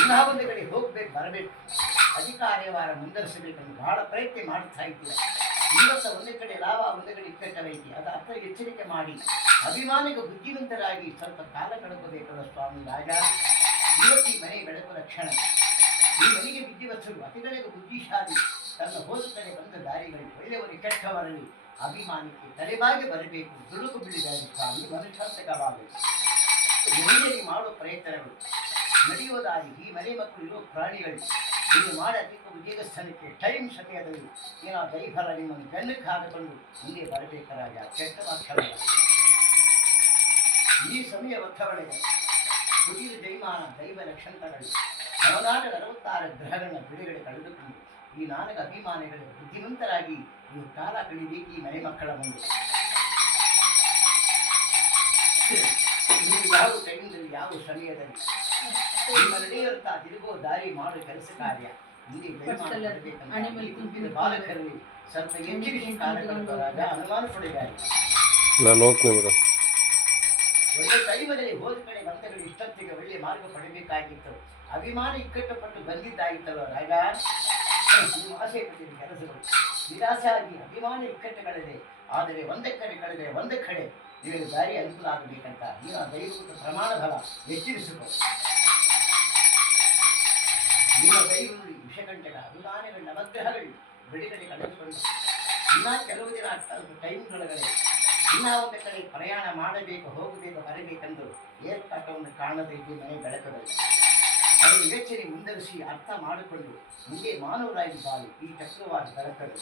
ಇನ್ನೂ ಒಂದು ಕಡೆ ಹೋಗ್ಬೇಕು ಬರಬೇಕು, ಅಧಿಕಾರ್ಯವಾರ ಮುಂದುವರಿಸಬೇಕಂದು ಬಹಳ ಪ್ರಯತ್ನ ಮಾಡ್ತಾ ಇದ್ದೀರ. ಇವತ್ತು ಒಂದೇ ಕಡೆ ಲಾಭ ಒಂದೇ ಕಡೆ ಇಕ್ಕಟ್ಟವೈತಿ, ಅದು ಅರ್ಥ ಎಚ್ಚರಿಕೆ ಮಾಡಿ ಅಭಿಮಾನಿಗೆ ಬುದ್ಧಿವಂತರಾಗಿ ಸ್ವಲ್ಪ ಕಾಲ ಕಳೆಯಬೇಕಲ್ಲ ಸ್ವಾಮಿ ರಾಜ. ಇವತ್ತು ಈ ಮನೆ ಬೆಳಕು ಲಕ್ಷಣ, ಈ ಮನೆಗೆ ವಿದ್ಯಾವತ್ಸರು ಅತಿಗಳಿಗೆ ಬುದ್ಧಿಶಾಲಿ, ತನ್ನ ಹೋದ ಕಡೆ ಬಂದ ದಾರಿಗಳು ಒಳ್ಳೆಯವರಿಗೆ ಕೆಟ್ಟವರಲ್ಲಿ ಅಭಿಮಾನಕ್ಕೆ ತಲೆಬಾಗಿ ಬರಬೇಕು. ದುಡುಕು ಬಿಡಿದ್ದಾರೆ ಸ್ವಾಮಿ, ಮನುಷ್ಯಾರ್ಥಕವಾಗಬೇಕು. ಮನೆಯಲ್ಲಿ ಮಾಡುವ ಪ್ರಯತ್ನಗಳು ನಡೆಯುವ ದಾರಿ, ಈ ಮನೆ ಮಕ್ಕಳು ಇರುವ ಪ್ರಾಣಿಗಳು ನೀವು ಮಾಡಬೇಕು ಉದ್ಯೋಗ ಸ್ಥಾನಕ್ಕೆ ಟೈಮ್ ಸಮಯದಲ್ಲಿ ಏನೋ ದೈಫಲ ನಿಮ್ಮನ್ನು ಬೆನ್ನಕ್ಕೆ ಹಾಕಿಕೊಂಡು ಮುಂದೆ ಬರಬೇಕಾರಾಗ ಕೆಟ್ಟ ಮಾತಲ್ಲ. ಈ ಸಮಯ ಒತ್ತವಳೆಗೆ ಕುಟೀರ ಜೈಮಾನ ದೈವ ಲಕ್ಷಣಗಳು ನವನಾಟಕ 66 ಗ್ರಹಗಳನ್ನ ಬಿಡುಗಡೆ ಕಳೆದುಕೊಂಡು ಈ ನಾಟಕ ಅಭಿಮಾನಿಗಳ ಬುದ್ಧಿವಂತರಾಗಿ ನೀವು ಕಾಲ ಕಳಿಬೇಕು ಈ ಮನೆ ಮಕ್ಕಳ ಮುಂದೆ. ನೀವು ಯಾವ ಟೈಮ್ದಲ್ಲಿ ಯಾವ ಸಮಯದಲ್ಲಿ ನಿಮ್ಮ ನಡೆಯುವಂಥ ತಿರುಗೋ ದಾರಿ ಮಾಡೋ ಕೆಲಸ ಕಾರ್ಯ ಮುಂದೆ ತುಂಬಿದ ಬಾಲಕರಲ್ಲಿ ಸ್ವಲ್ಪ ಎಚ್ಚರಿಕೆ ಕಾಲಗಳಾಗ ಅನುಮಾನ ಪಡೆದಾರೆ. ಒಳ್ಳೆ ಟೈಮಲ್ಲಿ ಹೋದ ಕಡೆ ಬಂದಗಳು ಇಷ್ಟೊತ್ತಿಗೆ ಒಳ್ಳೆ ಮಾರ್ಗ ಪಡೆಯಬೇಕಾಗಿತ್ತು. ಅಭಿಮಾನ ಇಕ್ಕಟ್ಟುಪಟ್ಟು ಬಂದಿದ್ದಾಗಿತ್ತಲ್ಲ ರಾಗ, ನೀವು ಆಸೆ ಪಟ್ಟಿದ್ದ ಕೆಲಸಗಳು ನಿರಾಸೆ ಆಗಿ ಅಭಿಮಾನ ಇಕ್ಕಟ್ಟುಗಳಿದೆ. ಆದರೆ ಒಂದೇ ಕಡೆ ಕಳೆದರೆ ಒಂದೇ ಕಡೆ ನಿಮಗೆ ದಾರಿ ಅನುಕೂಲ ಆಗಬೇಕಂತ ನೀವು ದೈವದ ಪ್ರಮಾಣ ಬಲ ಎಚ್ಚರಿಸಿಕೊ. ನಿಮ್ಮ ದೈವದಲ್ಲಿ ವಿಷಗಂಟೆಗಳ ಅಭಿಮಾನಿಗಳ ನವಗ್ರಹಗಳು ಬಿಡುಗಡೆ ಕಳೆದುಕೊಂಡು ಇನ್ನೂ ಕೆಲವು ದಿನ ಟೈಮ್ಗಳೊಳಗಡೆ ಇನ್ನೂ ಒಂದು ಕಡೆ ಪ್ರಯಾಣ ಮಾಡಬೇಕು, ಹೋಗಬೇಕು, ಬರಬೇಕೆಂದು ಏರ್ಪಾಟವನ್ನು ಕಾಣಬೇಕು ಮನೆ ಬೆಳಕದಲ್ಲಿ. ಅವರು ಯೋಚನೆ ಮುಂದರಿಸಿ ಅರ್ಥ ಮಾಡಿಕೊಂಡು ಮುಂದೆ ಮಾನವರಾಗಿ ಬಾಳಿ ಈ ಚಕ್ರವಾದ ಬೆಳಕಲ್ಲಿ